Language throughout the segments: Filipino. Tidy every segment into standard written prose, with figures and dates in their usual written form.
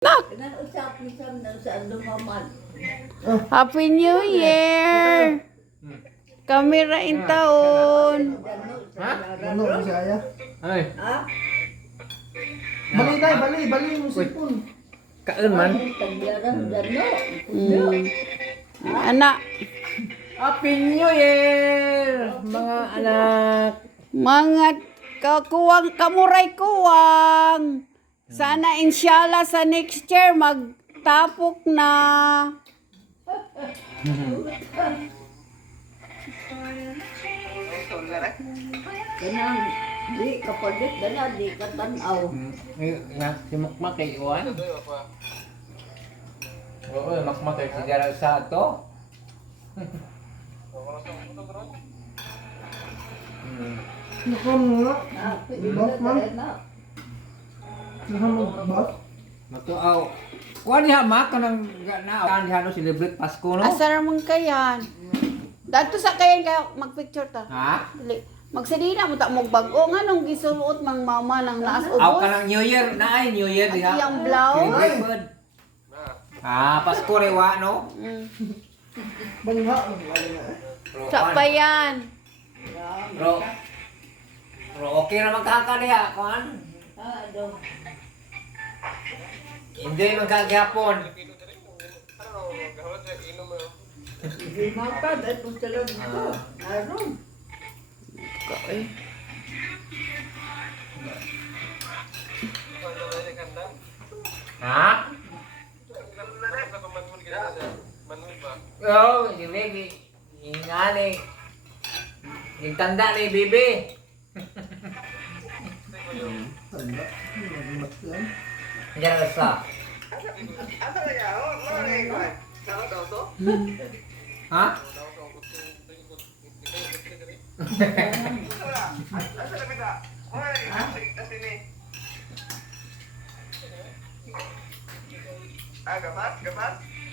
Nak! Usap-usap na sa lumaman. Happy New Year! Kami raing taon. Ha? Ano ko siya? Ay, Ha? Bali tayo, bali yung sipon. kaan man. Tagyaran dano. Anak, Happy New Year, mga anak. mga kakuwang, kamuray kuwang. Sana inshallah sa next year magtapok na. Kanang di kapalit dana di katanaw. Si Makmak kay Iwan. Oo, Makmak kay sigara sa to. Nakam nga. Boss man. Nakam ba? Matuaw. Kuha diha mak kanang na diha no celebrate Pasko no. Asa ramang kayan? Dato sa kayan kayo magpicture ta. Ha? Dili. Magsadina mo ta mo bago nga nung gisuot mang mama ng naas Aw ubos. kanang New Year na ay New Year diha. At yung blouse. Celebrate pod. Ah, Pasko re wa no. Bangha. Sa pa yan. Bro. Bro, okay naman kaka diha, kuan. Ano? Hindi man kagihapon. Di mata dahil po sila dito. Aron. Ha? Oh, gini ingani. Yung tanda ni Bibi. Tanda. Diyan ka sa. Ha?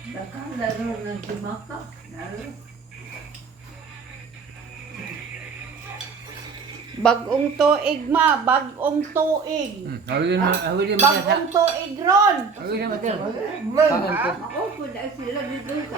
Nakalaro ng simaka. Naroon. Bagong tuig ma, bagong tuig. Hawili mo Bagong tuig ron. Hawili mo. Man. Kakan ko. Ako po dahil sila dito ka.